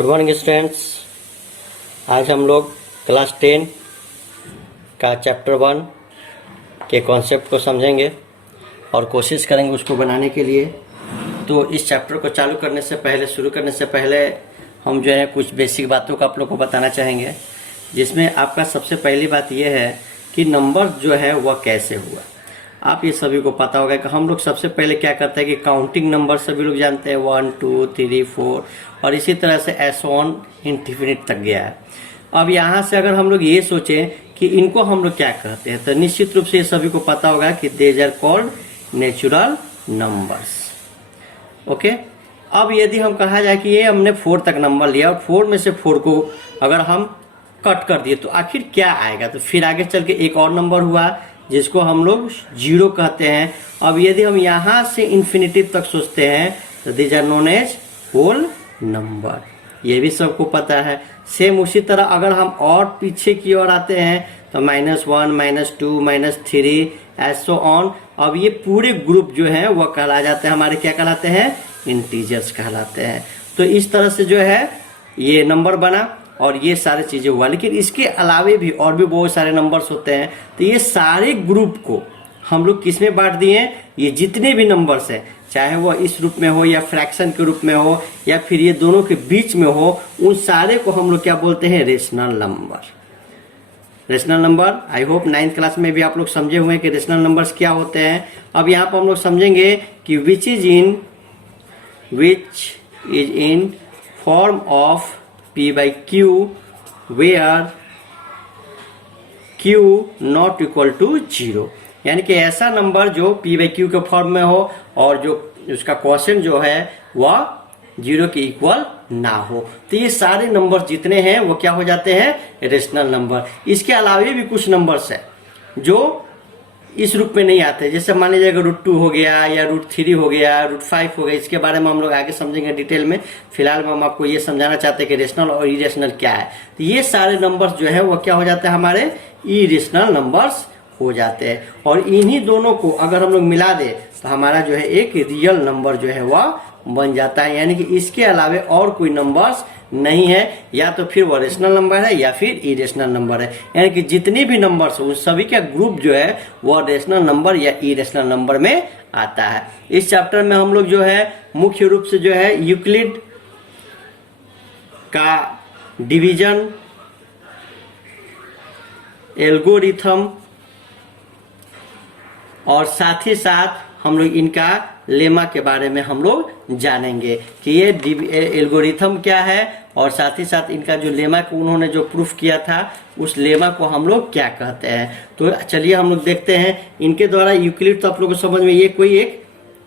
Good morning students. आज हम लोग क्लास 10 का चैप्टर 1 के कॉन्सेप्ट को समझेंगे और कोशिश करेंगे उसको बनाने के लिए। तो इस चैप्टर को चालू करने से पहले, शुरू करने से पहले हम जो है कुछ बेसिक बातों को आप लोग को बताना चाहेंगे, जिसमें आपका सबसे पहली बात यह है कि नंबर जो है वह कैसे हुआ। आप ये सभी को पता होगा कि हम लोग सबसे पहले क्या करते हैं कि काउंटिंग नंबर सभी लोग जानते हैं 1 2 3 4 और इसी तरह से एस ऑन इंफिनिट तक गया है। अब यहाँ से अगर हम लोग ये सोचें कि इनको हम लोग क्या कहते हैं, तो निश्चित रूप से ये सभी को पता होगा कि these are called natural numbers. Okay, अब यदि हम कहा जाए कि ये हमने 4 तक नंबर लिया और 4 में से 4 को अगर हम कट कर दिए तो आखिर क्या आएगा, तो फिर आगे चल के एक और नंबर हुआ जिसको हम लोग 0 कहते हैं। अब यदि हम यहाँ से इन्फिनिटी तक सोचते हैं तो these are known as whole number, ये भी सबको पता है। सेम उसी तरह अगर हम और पीछे की ओर आते हैं तो -1 -2 -3 ऐसो ऑन। अब ये पूरे ग्रुप जो है वह कहला जाते हैं, हमारे क्या कहलाते हैं, इंटीजर्स कहलाते हैं। तो इस तरह से जो है ये नंबर बना और ये सारी चीजें हुआ। लेकिन इसके अलावे भी और भी बहुत सारे नंबर्स होते हैं। तो ये सारे ग्रुप को हम लोग किस में बांट दिए, ये जितने भी नंबर्स हैं, चाहे वो इस रूप में हो या फ्रैक्शन के रूप में हो या फिर ये दोनों के बीच में हो, उन सारे को हम लोग क्या बोलते हैं, rational number. Rational number I hope 9th class में भी आप लोग समझे हुए हैं कि रेशनल नंबर्स क्या होते हैं। अब यहाँ पर हम लोग समझेंगे कि which is in form of p/q where q not equal to 0, यानी कि ऐसा नंबर जो p/q के फॉर्म में हो और जो उसका क्वोशिएंट जो है वह 0 के इक्वल ना हो। तो ये सारे नंबर जितने हैं वो क्या हो जाते हैं, रेशनल नंबर। इसके अलावा भी कुछ नंबर्स हैं जो इस रूप में नहीं आते, जैसे मान लीजिए √2 हो गया या √3 हो गया, √5 हो गया। इसके बारे में हम लोग आगे समझेंगे डिटेल में। फिलहाल में हम आपको ये समझाना चाहते हैं कि रेशनल और इरेशनल क्या है। तो ये सारे नंबर्स जो है वो क्या हो जाते हैं, हमारे इरेशनल नंबर्स हो जाते हैं। और इन्हीं दोनों को अगर हम लोग मिला दे तो हमारा जो है एक रियल नंबर जो है वह बन जाता है। यानी कि इसके अलावे और कोई नंबर्स नहीं है, या तो फिर वो रेशनल नंबर है या फिर इरेशनल नंबर है। यानी कि जितने भी नंबर्स उन सभी का ग्रुप जो है वो रेशनल नंबर या इरेशनल नंबर में आता है। इस चैप्टर में हम लोग जो है मुख्य रूप से जो है यूक्लिड का डिवीजन, एल्गोरिथम और साथ ही साथ हम लोग इनका लेमा के बारे में हम लोग जानेंगे कि ये एल्गोरिथम क्या है और साथ ही साथ इनका जो लेमा को उन्होंने जो प्रूफ किया था उस लेमा को हम लोग क्या कहते हैं। तो चलिए हम लोग देखते हैं इनके द्वारा। यूक्लिड तो आप लोगों को समझ में, ये कोई एक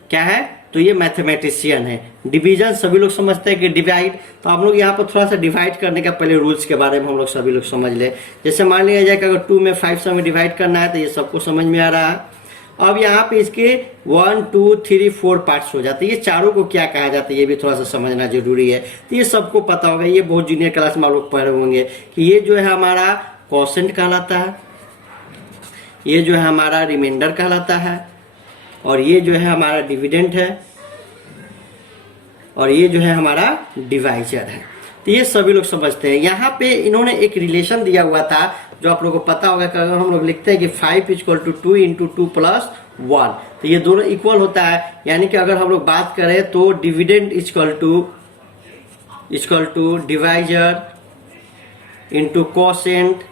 क्या है, तो ये मैथमेटिशियन है। डिवीजन सभी लोग समझते हैं कि डिवाइड, तो हम लोग यहाँ पर थोड़ा सा डिवाइड करने का पहले रूल्स के बारे में हम लोग सभी लोग समझ ले। जैसे मान लिया जाए कि अगर 2 में 5 से डिवाइड करना है तो ये सबको समझ में आ रहा है। अब यहाँ पे इसके 1 2 3 4 पार्ट्स हो जाते हैं। ये चारों को क्या कहा जाता है ये भी थोड़ा सा समझना जरूरी है। तो ये सबको पता होगा, ये बहुत जूनियर क्लास में आप लोग पढ़े होंगे कि ये जो है हमारा क्वोशिएंट कहलाता है, ये जो है हमारा रिमाइंडर कहलाता है, और ये जो है हमारा डिविडेंड है, और ये जो है हमारा डिवाइजर है। तो ये सभी लोग समझते हैं। यहाँ पे इन्होंने एक रिलेशन दिया हुआ था जो आप लोगों को पता होगा कि अगर हम लोग लिखते हैं कि 5 = 2 × 2 + 1, तो ये दोनों इक्वल होता है। यानी कि अगर हम लोग बात करें तो dividend equal to divisor into quotient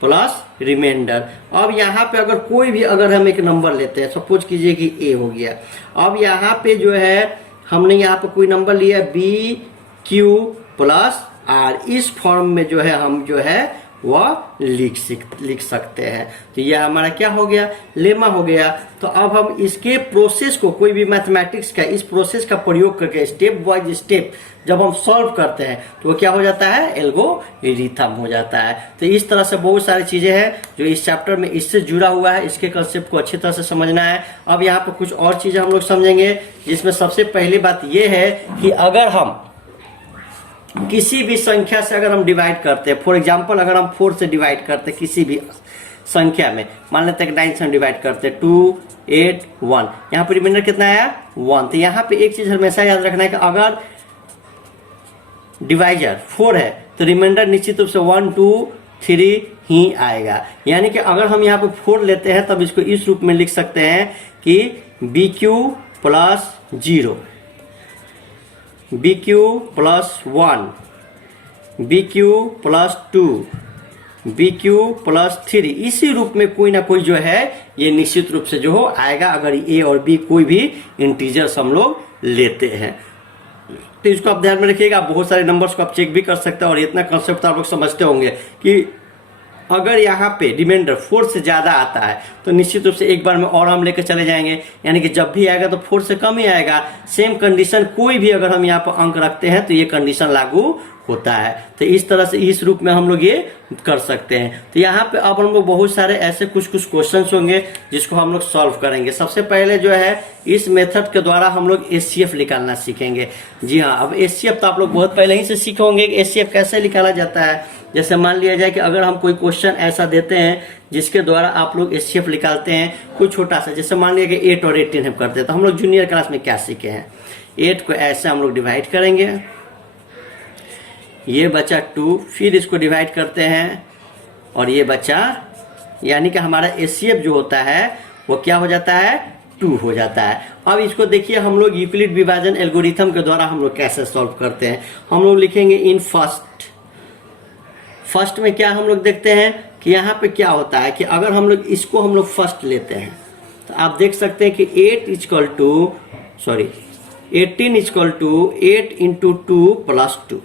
plus reminder. अब यहाँ पे अगर कोई भी अगर हम एक नंबर लेते हैं, सपोज कीजिए कि a हो गया। अब यहाँ पे जो है हमने यहाँ पे कोई नंबर लिया BQ + R, इस फॉर्म में जो है हम जो है वह लिख सकते हैं। तो यह हमारा क्या हो गया, लेमा हो गया। तो अब हम इसके प्रोसेस को, कोई भी मैथमेटिक्स का इस प्रोसेस का प्रयोग करके स्टेप बाय स्टेप जब हम सॉल्व करते हैं तो वो क्या हो जाता है, एल्गोरिथम हो जाता है। तो इस तरह से बहुत सारी चीजें हैं जो इस चैप्टर में इससे जुड़ा हुआ है। इसके कंसेप्ट को अच्छी तरह से समझना है। अब यहाँ पर कुछ और चीजें हम लोग समझेंगे, जिसमें सबसे पहली बात यह है कि अगर हम किसी भी संख्या से अगर हम डिवाइड करते हैं, फॉर एग्जांपल अगर हम 4 से डिवाइड करते हैं किसी भी संख्या में, मान लेते हैं 9 से हम डिवाइड करते हैं 2 8 1, यहाँ पर रिमाइंडर कितना आया 1। तो यहाँ पे एक चीज हमेशा याद रखना है कि अगर डिवाइजर 4 है तो रिमाइंडर निश्चित रूप से 1 2 3 ही आएगा। यानी कि अगर हम यहाँ पे 4 लेते हैं तब इसको इस रूप में लिख सकते हैं कि B Q plus 0, B Q plus 1, B Q plus 2, B Q plus 3, इसी रूप में कोई ना कोई जो है ये निश्चित रूप से जो हो आएगा अगर ए और बी कोई भी इंटीजर्स हम लोग लेते हैं। तो इसको आप ध्यान में रखिएगा। बहुत सारे नंबर्स को आप चेक भी कर सकते हैं और इतना कंसेप्ट आप लोग समझते होंगे कि अगर यहाँ पे रिमाइंडर 4 से ज़्यादा आता है तो निश्चित रूप से एक बार में और हम लेकर चले जाएंगे, यानी कि जब भी आएगा तो 4 से कम ही आएगा। सेम कंडीशन कोई भी अगर हम यहाँ पर अंक रखते हैं तो ये कंडीशन लागू होता है। तो इस तरह से इस रूप में हम लोग ये कर सकते हैं। तो यहाँ पे अब हम लोग बहुत सारे ऐसे कुछ क्वेश्चंस होंगे जिसको हम लोग सॉल्व करेंगे। सबसे पहले जो है इस मेथड के द्वारा हम लोग एचसीएफ निकालना सीखेंगे। जी हाँ, अब एचसीएफ तो आप लोग बहुत पहले ही से सीखे होंगे कि एचसीएफ कैसे निकाला जाता है। जैसे मान लिया जाए कि अगर हम कोई क्वेश्चन ऐसा देते हैं जिसके द्वारा आप लोग एचसीएफ निकालते हैं कोई छोटा सा, जैसे मान लिया कि 8 और 18 हम करते हैं, तो हम लोग जूनियर क्लास में क्या सीखे हैं, 8 को ऐसे हम लोग डिवाइड करेंगे, ये बचा 2, फिर इसको डिवाइड करते हैं और ये बचा, यानी कि हमारा एचसीएफ जो होता है वो क्या हो जाता है 2 हो जाता है। अब इसको देखिए हम लोग यूक्लिड विभाजन एल्गोरिथम के द्वारा हम लोग कैसे सॉल्व करते हैं। हम लोग लिखेंगे इन फर्स्ट में क्या हम लोग देखते हैं कि यहाँ पे क्या होता है कि अगर हम लोग इसको हम लोग फर्स्ट लेते हैं तो आप देख सकते हैं कि 18 इक्वल टू 8 इंटू 2 प्लस 2।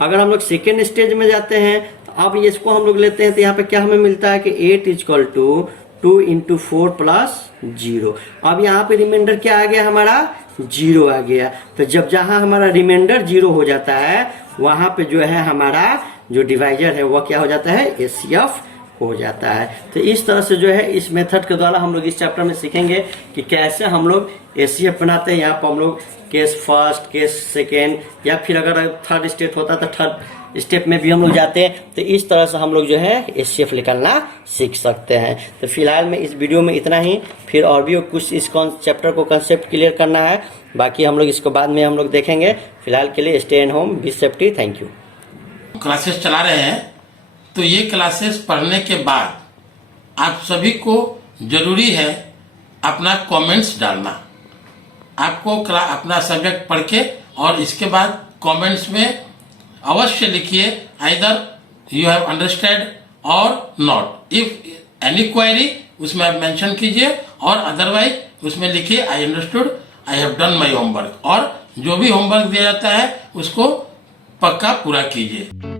अगर हम लोग सेकेंड स्टेज में जाते हैं तो अब इसको हम लोग लेते हैं तो यहाँ पे क्या हमें मिलता है कि 8 इक्वल टू 2 इंटू 4 प्लस 0। अब यहाँ पे रिमाइंडर क्या आ गया हमारा 0 आ गया। तो जब जहाँ हमारा रिमाइंडर 0 हो जाता है वहाँ पे जो है हमारा जो डिवाइजर है वो क्या हो जाता है एचसीएफ हो जाता है। तो इस तरह से जो है इस मेथड के द्वारा हम लोग इस चैप्टर में सीखेंगे कि कैसे हम लोग एचसीएफ बनाते हैं। यहाँ पर हम लोग केस फर्स्ट, केस सेकेंड, या फिर अगर थर्ड स्टेप होता है तो थर्ड स्टेप में भी हम लोग जाते हैं। तो इस तरह से हम लोग जो है एचसीएफ निकालना सीख सकते हैं। तो फिलहाल में इस वीडियो में इतना ही, फिर और भी कुछ इस चैप्टर को कंसेप्ट क्लियर करना है, बाकी हम लोग इसको बाद में हम लोग देखेंगे। फिलहाल के लिए stay at home, be safety, thank you. Classes चला रहे हैं तो ये क्लासेस पढ़ने के बाद आप सभी को जरूरी है अपना कमेंट्स डालना। आपको अपना सब्जेक्ट पढ़ के और इसके बाद कमेंट्स में अवश्य लिखिए आइदर यू हैव अंडरस्टैंड और नॉट। इफ एनी क्वेरी उसमें आप मेंशन कीजिए और अदरवाइज उसमें लिखिए I understood, I have done my homework. और जो भी होमवर्क दिया जाता है उसको पक्का पूरा कीजिए।